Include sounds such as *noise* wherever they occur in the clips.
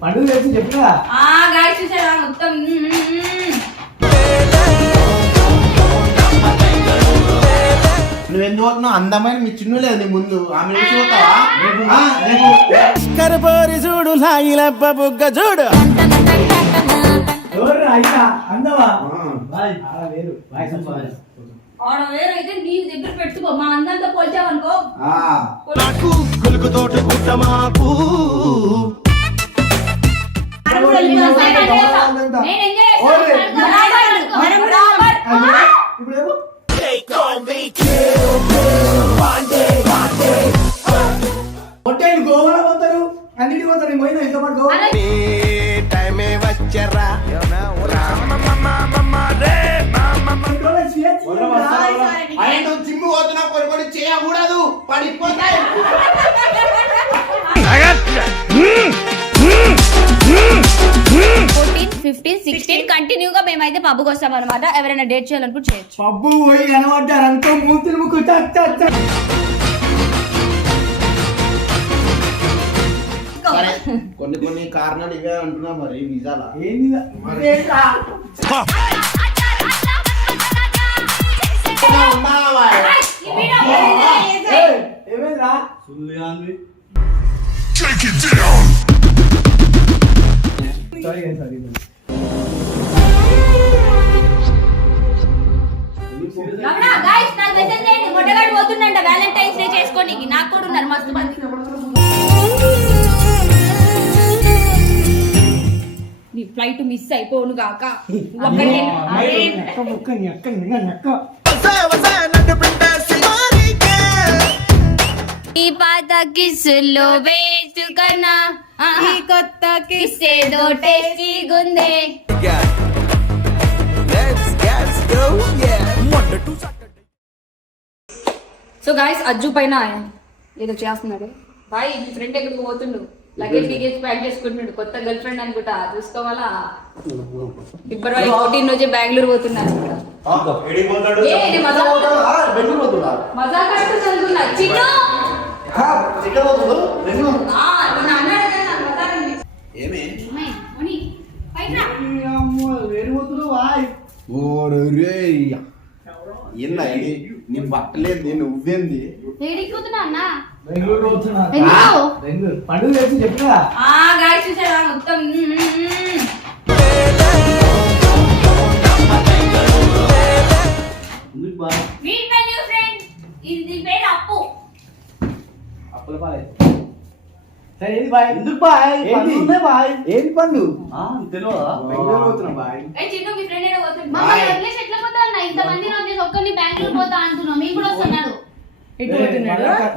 పండుగ చేసి చూసారా? మొత్తం పోతున్నావు? అందమైన మీ చిన్ను లేదు నీ ముందు. ఆమె నుంచి పోతావా? ఆ, రేపు. కరపోరి చూడు లాగిలప్ప బుగ్గ చూడు. ఎవరు అయినా? అందవా? ఆ. బాయ్. ఆడ వేరు బాయ్ సంపాదన. ఆడ వేరైతే నీ దగ్గర పెట్టుకో. మా అందంతో పోల్చావనుకో ఆ. నాకు కులుకుతోటి కుట్టమాకు మనం ఆయన నువ్వు జిమ్ పోతున్నావు కొన్ని కొన్ని చేయకూడదు. పడిపోతాయి. ఫోర్టీన్ ఫిఫ్టీన్ సిక్స్టీన్ కంటిన్యూగా మేమైతే పబ్కి వస్తాం అనమాట ఎవరైనా డేట్ చేయాలనుకుంటే చేయొచ్చు. పబ్బు పోయి కనబడ్డారు అనుకో మూతులు ముక్కు కొన్ని కొన్ని కారణాలు ఇవే అంటున్నా మరి పోతుందంట వ్యాలంటైన్స్ డే చేసుకోనికి నాకు కూడా ఉన్నారు మస్తు మంది. నీ ఫ్లైట్ మిస్ అయిపోను కాక ఒక్కటే ఈ పాత కిస్సులో వేసుకన్నా ఈ కొత్త కిస్ ఏదో టేస్టీగుందే సో గాయస్ అజ్జు పైన ఏదో చేస్తున్నాడు. బాయ్ మీ ఫ్రెండ్ ఎక్కడికి పోతుండు? లగేజ్ గిగేజ్ ప్యాక్ చేసుకుంటున్నాడు కొత్త గర్ల్ ఫ్రెండ్ అనుకుంటా. చూసుకోవాలా? ఇప్పటి వరకు ఫోర్టీన్ రోజే బెంగళూరు మజాక్. మజాక్ ఆడుతుంది అనుకున్నా చిన్ను! ఏందా నీ బట్టలేంది నువ్వేంది? బెంగళూరు? బెంగళూరు? పండుగ ఆ గాయస్ చూసారా మొత్తం. ఇది పేరు అప్పు. అప్పుల పాలే సరే ఏంది బాయ్? ఎందుకు బాయ్? ఏంది? బాయ్. ఏంది పండు తెలియదా? బెంగళూరు పోతున్నా బాయ్. ఏ చిన్ను మీ ఫ్రెండ్ ఏదో పోతుంది మమ్మల్ని వదిలేసి ఎట్లా పోతా అన్న? ఇంతమంది వదిలేసి ఒక్కరిని బెంగళూరు పోతా అంటున్నాం మేము కూడా వస్తున్నాడు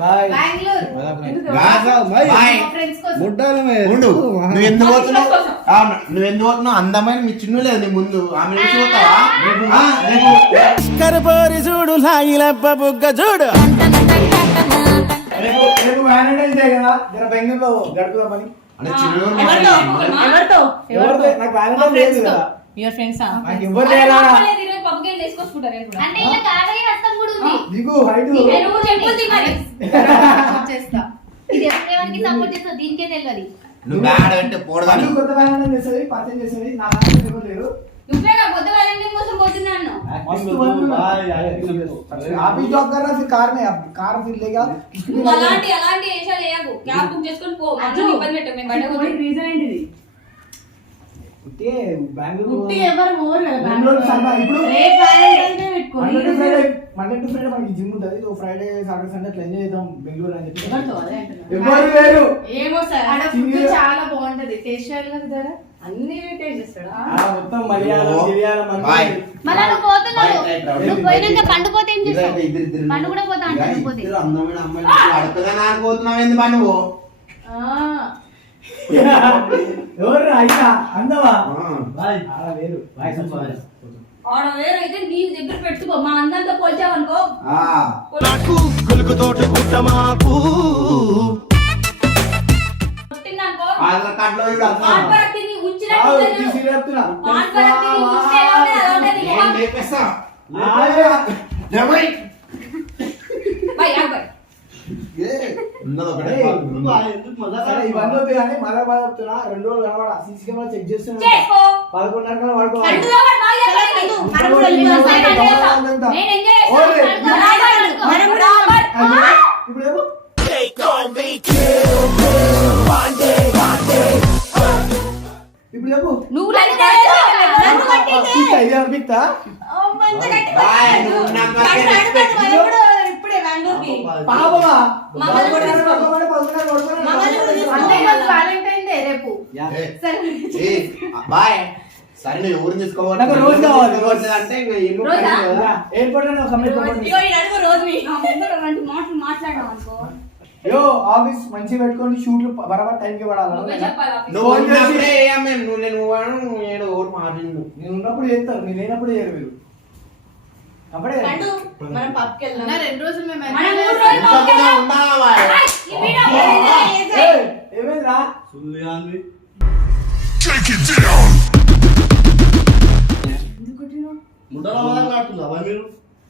బాయ్. బెంగళూరు. బాయ్. ఫ్రెండ్స్ కోసం. ఉండు. నువ్వు ఎందుకు పోతున్నావు? ఆ, నువ్వు ఎందుకు పోతున్నావు? అందమైన మీ చిన్ను లేదు నీ ముందు. ఆమె నుంచి పోతావా? చూడు లాగిలప్ప బుగ్గ చూడు. రేపు రేపు వ్యాలంటైన్స్ డే కదా జర బెంగళూరులో గడుపుదామని అంటే చిన్ను ఎవరితో? ఎవరితో? ఎవరితో? నాకు వ్యాలంటైన్స్ లేదు కదా. యువర్ ఫ్రెండ్స్ నాకు ఎవరు లేరా? ఈరోజు పబ్కి వెళ్ళి వేసుకొచ్చుకుంటారు నేను కూడా. అంటే ఇలా కావేరి హస్తం కూడా ఉంది. దిగు హైట్ ఏ, నువ్వు చెప్పుద్ది మరి. *laughs* చేస్తా. ఇది ఎవరికి సపోర్ట్ చేస్తా దీనికే తెలియదు నువ్వు బ్యాడ్ అంటే పోడదాని పండు కొత్త వ్యాలంటైన్ చేస్తుంది పరిచయం చేస్తుంది. నా వ్యాలంటైన్ ఎవరు లేరు నువ్వే నా కొత్త వ్యాలంటైన్ కోసం పోతున్నాను मस्त बनवलं. आप ही जॉब कर रहा फिर कार में आप कार फिर लेगा किसकी भी నువ్వు नहीं అలాంటి అలాంటి వేషాలు వేయకు క్యాబ్ బుక్ చేసుకొని పో అజ్జు ఇబ్బంది పెట్టు మేము బయట పోతాం. రీజన్ ఏంటిది ఉంటే బెంగళూరు పుట్టి ఎవరు పోరు కదా బెంగళూరు సండే ఇప్పుడు రేపు వ్యాలంటైన్స్ డే పెట్టుకో Monday to Friday Monday to Friday మనకి జిమ్ ఉంటుంది సో ఫ్రైడే సాటర్డే సండే అట్లా ఎంజాయ్ చేద్దాం బెంగళూరు అని చెప్పి ఎవరితో అదే అంటున్నా. ఎవరు లేరు ఏమో సార్ ఆడ సింగిల్ ఫుడ్ గా- చాలా బాగుంటది టేస్ట్ చేయాలి కదా జరా అన్ని మొత్తం మలయాళం. గిరియాలం. మళ్ళా నువ్వు పోతున్నావు. నువ్వు పోయినాక పండు పోతే ఏం చేస్తావు. పండు కూడా పోతా అంటే నువ్వు పోతే. అందమైన *laughs* ఎవరు అందవా? ఆడ వేరు నీ దగ్గర పెట్టుకో. మా అందంతో పోల్చావనుకో. నాకు కార్డులో మళ్ళా బాధ చెప్తున్నా. రెండు రోజులు కనబడ సీసీ కెమెరా చెక్ చేస్తున్నా పదకొండున్నర పడుకోవాలి. వాలంటైన్ డే రేపు. బాయ్. సరే నువ్వు ఎవరిని తీసుకోవాలి నాకు రోజు కావాలి, రోజు. అంటే ఎయిర్పోర్ట్లో ఒక రోజు. నా ముందర అలాంటి మాటలు మాట్లాడావు అనుకో. యో ఆఫీస్ మంచిగా పెట్టుకొని షూట్లు బరాబర్ టైంకి పడాలి? నువ్వే. నువ్వు నేను ఏడు ఓరు మాట్లాడు నేను ఉన్నప్పుడు చేస్తారు నేను లేనప్పుడు చేయరు మీరు. అప్పుడే పండు మనం పబ్కి వెళ్దాం. రెండు రోజులు మేము మనం మూడు రోజులు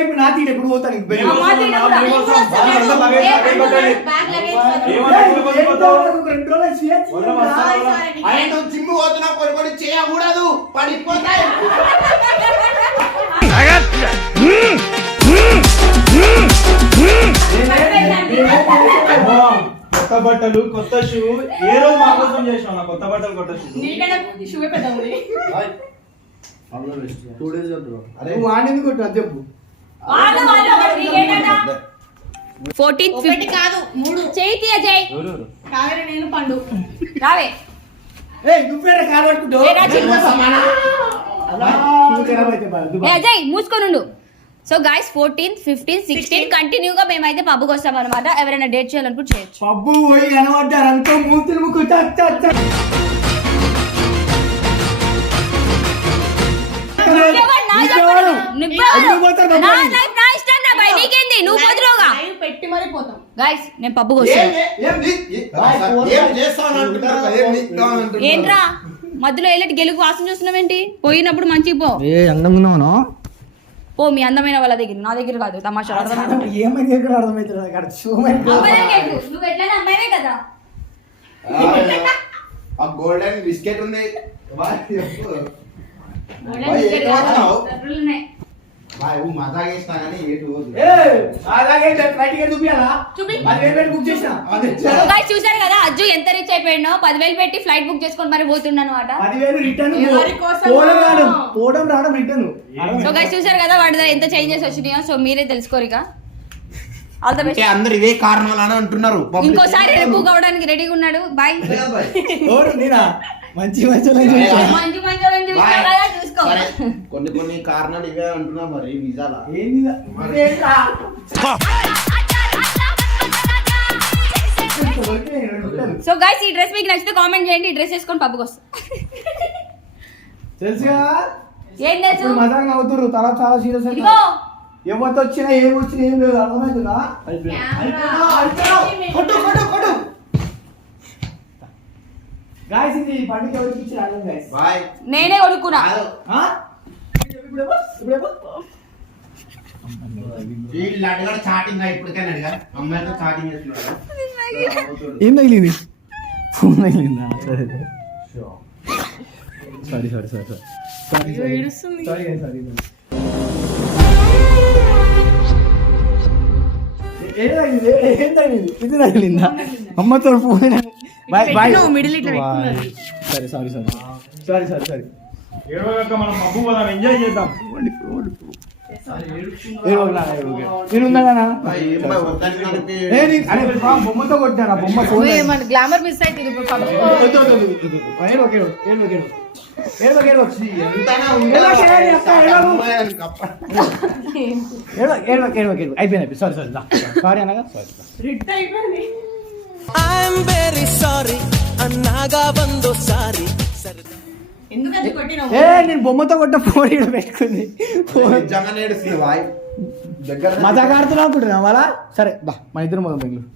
ఇప్పుడు నా ఎప్పుడు పోతాను ఇంక బెల్లి. మా తీట కూడా. నా నేను కూడా వస్తా. వస్తాను. అంతా లగేజ్, ఏ లగేజ్ పండు కొట్టాలి. బ్యాగ్ లగేజ్ ఏయ్, వద్దు. ఏం కావాలి? ఒక రెండు రోజులు చేయొచ్చు. సారీ సారీ అరే నువ్వు జిమ్ పోతున్నావు కొన్ని కొన్ని చేయకూడదు పడిపోతాయి కొత్త బట్టలు కొత్త షూ ఏ రోజు మా కోసం చేసినావు? నా కొత్త బట్టలు కొత్త షూ? పెద్ద ఉంది. నువ్వు వాడిని కొట్టు అది చెప్పు. వాళ్ళు, వాళ్ళు, ఒకటి నీకేంటంట? 14th, ఒకటి 15th. కాదు మూడు. చేయి తీయ చేయి ఎవరెవరు? కావేరి నేను పండు. రావే. ఏయ్ so guys fourteenth fifteenth sixteen కంటిన్యూగా మేమైతే పబ్కి వస్తాం అనమాట ఎవరైనా డేట్ చేయాలనుకుంటే చేయొచ్చు పబ్బు పోయి కనబడ్డారు అనుకో మూతులు ముక్కు చక్ చక్ చక్. నువ్వెవరు? నా నీకెవరు? చెప్పను. నువ్వెవరు? ఎందుకు పోతారు నా పబ్బుకి? లైఫ్ నా ఇష్టం నా భయ్ నీకేంది నువ్వు పోతురుగా లైవ్ పెట్టి మరీ పోతాం గైస్ నేను పబ్కి ఏం వస్తాను ఏం నీ- ఏం చేస్తావు అని అంటున్నారు కదా, ఏం నీకుతావు అని అంటున్నారు. ఏంట్రా మధ్యలో వెళ్ళటి గెలుపు వాసన చూస్తున్నావేంటి పోయినప్పుడు మంచిగా పో ఏ అందంగా ఉన్నావు పో మీ అందమైన వాళ్ళ దగ్గర నా దగ్గర కాదు తమాషా అర్థమైందా? ఏమైంది. నువ్వు అమ్మాయివే కదా. ఆ గోల్డెన్ బిస్కెట్ ఉంది. చూసారు కదా అజ్జు ఎంత రిచ్ అయిపోయిందో పదివేలు పెట్టి ఫ్లైట్ బుక్ చేసుకొని మరి పోతున్నాను? పోవడం రావడం రిటర్న్ సో గైస్ చూసారు కదా వాడి ఎంత చేంజెస్ వచ్చినాయో? సో మీరే తెలుసుకోరు ఇక. అందరు ఇవే కారణాలు అని అంటున్నారు. ఇంకోసారి రిపూవ్ అవ్వడానికి రెడీగా ఉన్నాడు. బాయ్ *laughs* నేనా? మంచి మంచి కొన్ని కొన్ని కారణాలు ఇవే అంటున్నా మరి ఉంటాను. *laughs* సో గైస్ ఈ డ్రెస్ మీకు నచ్చితే కామెంట్ చేయండి ఈ డ్రెస్ వేసుకొని పబ్కి వస్తా. తెలుసుగా? ఏం తెలుసు? మజాగా అవుతుర్రు తర్వాత చాలా సీరియస్ ఎవరితో వచ్చినా ఏం వచ్చినా ఏం లేదు అర్థమవుతుందా అయిపోయినా, అయిపోయినా. కొట్టు కొట్టు కొట్టు గాయస్ ఇది పండుగ ఎవరికి ఇచ్చిన అర్థం గాయస్ బాయ్ నేనే కొనుక్కున్నా. వీళ్ళు అడగడు చాటింగ్ ఇప్పటికైనా అడిగా అమ్మాయితో చాటింగ్ చేస్తున్నాడు. ఏం తగిలింది ఫోన్ తగిలిందా సరే sorry sorry sorry sorry sorry sorry sorry ఏం తగిలింది ఏం తగిలింది ఇది తగిలిందా? అమ్మతో ఫోన్ బాయ్ బాయ్ middle ఇట్లా. సరే sorry sorry sorry sorry. Sorry ఏడవక మనం మబ్బు పోదాం ఎంజాయ్ చేద్దాం. బొమ్మతో కొట్టారా? బొమ్మ మన గ్లామర్ మిస్ అయితే. అయిపోయింది సారీ సారీ సారీ అనగా సారీ రిట్ అయిపోయింది. ఐఎమ్ వెరీ సారీ అన్నాగా వందో సారీ. ఏ నేను బొమ్మతో కొట్ట ఫోన్ ఇక్కడ పెట్టుకుంది. మజాక్ ఆడుతున్నావు అనుకుంటున్నా మళ్ళా సరే బా మన ఇద్దరు మొదలు బెంగళూరు.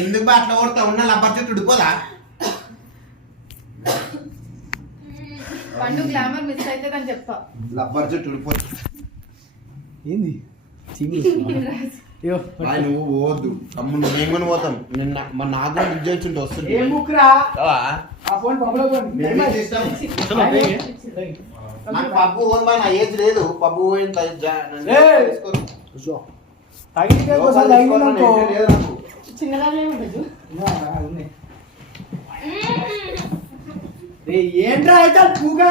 ఎందుకు బా అట్లా కొడతా ఉన్న లబ్బర్ చెట్టు ఉడిపోదా పండు గ్లామర్ మిస్ అయితే చెప్తా లబ్బర్ చెట్టు ఉడిపోతుంది ఏంది? *laughs* నువ్వు పోవద్దు. అమ్ము నువ్వేం కొని పోతాం నిన్న మన నాకు కూడా బుక్ వస్తుంది ఏం బుక్రా కావా? ఆ? ఫోన్ పంపలో మేమే చేస్తాం. నాకు పబ్బు పోను బాయ్ నా ఏజ్ లేదు. పబ్బు పోయిన ఏంట్రా అయితే పూగా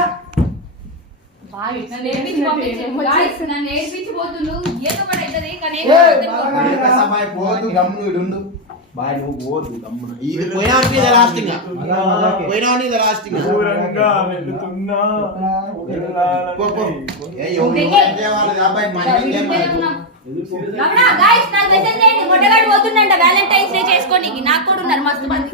బాయ్ నువ్వు గమ్మున. ఇది ఇది ఇది దూరంగా వెళుతున్నా. ఏ, ఎవరు అబ్బాయి ఏం నాకు మెసేజ్ చేయండి. మొట్టగాడు పోతుండంట. వ్యాలంటైన్స్ డే చేసుకోనికి. నాకు కూడా ఉన్నారు మస్తు మంది.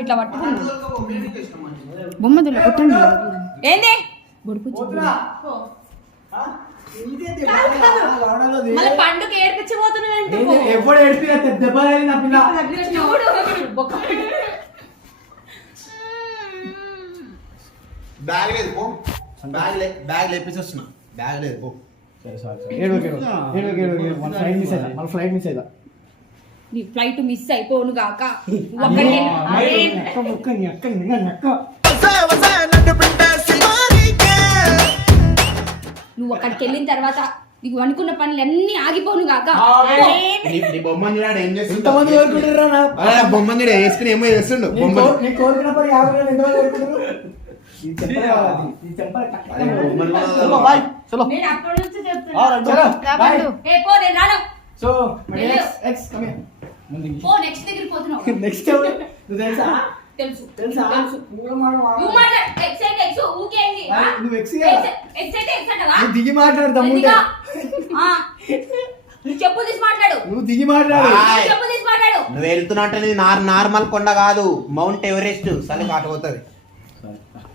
ఇట్లా పట్టుకున్నా మంచిది. బొమ్మదులు కొట్టండి. ఏంది? మళ్ళీ పండుగ ఏడిపించబోతున్నావు ఎప్పుడు ఏడిపినా దెబ్బ నా పిల్ల? బ్యాగ్ లేదు పో. బ్యాగ్ లే బ్యాగ్ లేపేసి వస్తున్నా. బ్యాగ్ లేదు మన ఫ్లైట్ మిస్ అయిందా మన ఫ్లైట్ మిస్ అయిందా నీ ఫ్లైట్ మిస్ అయిపోను గాక. నువ్వు అక్కడికి అక్క నువ్వు వెళ్ళిన తర్వాత నీకు అనుకున్న పనులు అన్ని ఆగిపోను గాక. నీ- నీ బొమ్మని వేసుకుని ఏమో చేస్తుండు? నీ సో ఎక్స్ నెక్స్ట్ దగ్గరికి పోతున్నావు. *laughs* నెక్స్ట్ తెలుసా? తెలుసు. తెలుసా? నువ్వు ఎక్స్ దిగి మాట్లాడు తమ్ముడు. *laughs* చెప్పు తీసి మాట్లాడు. నువ్వు దిగి మాట్లాడు. చెప్పు తీసి మాట్లాడు. నువ్వు వెళ్తున్నట్టు నార్ నార్మల్ కొండ కాదు. మౌంట్ ఎవరెస్ట్ సరే కాట పోతుంది ఓకే సో గైస్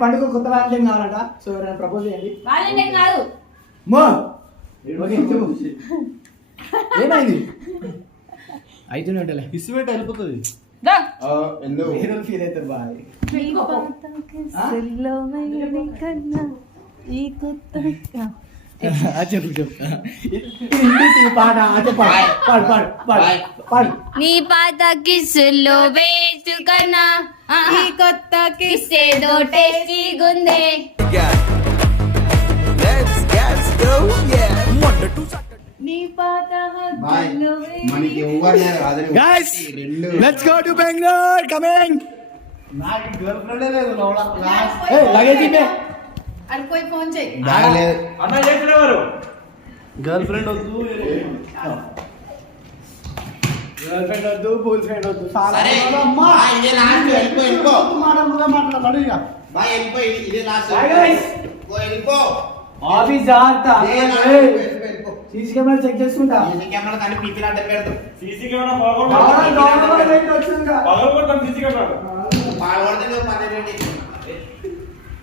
పండుగ కొత్త వ్యాలంటైన్ కావాలంట. సో ఎవరైనా ప్రపోజ్ చేయండి. కాదు. మో. చెప్పు. ఏమైంది? అయితేనే ఉంటలే ఇసు పెట్టి వెళ్ళిపోతుంది. ఫీల్ అవుతారు బాయ్. చెప్పు చెప్పు హిందీ పాట ఆ, చెప్పు పాడు పాడు పాడు పాడు పాడు నీ పాత కిస్సులో వేస్ట్ కన్నా ఈ కొత్త కిస్ ఏదో టేస్టీ గుందే నీ పాత బాయ్ హద్దుల్లో మనకి ఎవరు లేరు, అదే Guys, ఒకటి, రెండు let's go to Bengaluru coming నాకు గర్ల్ ఫ్రెండ్ లేదు లోపల. ఏ లగేజ్ ఇప్పే అడిపోయి ఫోన్ చేయి. అన్న చేసినవారు గర్ల్ ఫ్రెండ్ వద్దు. గర్ల్ ఫ్రెండ్ వద్దు ఫుల్ ఫ్రెండ్ వద్దు. సరే అమ్మా. బాయ్, ఇదే లాస్ట్ వెళ్ళిపో వెళ్ళిపో. మాట్లాడుతున్నా మాట్లాడు ఇక. బాయ్ వెళ్ళిపో ఇది- లాస్ట్ Bye, guys. వెళ్ళిపో, వెళ్ళిపో. ఆఫీస్ జాగ్రత్త. సీసీ కెమెరా చెక్ చేసుకుంటా. సీసీ కెమెరా కానీ పెడతాం సీసీ కెమెరా. పగలగొడతాం సీసీ కెమెరా పన్నెండు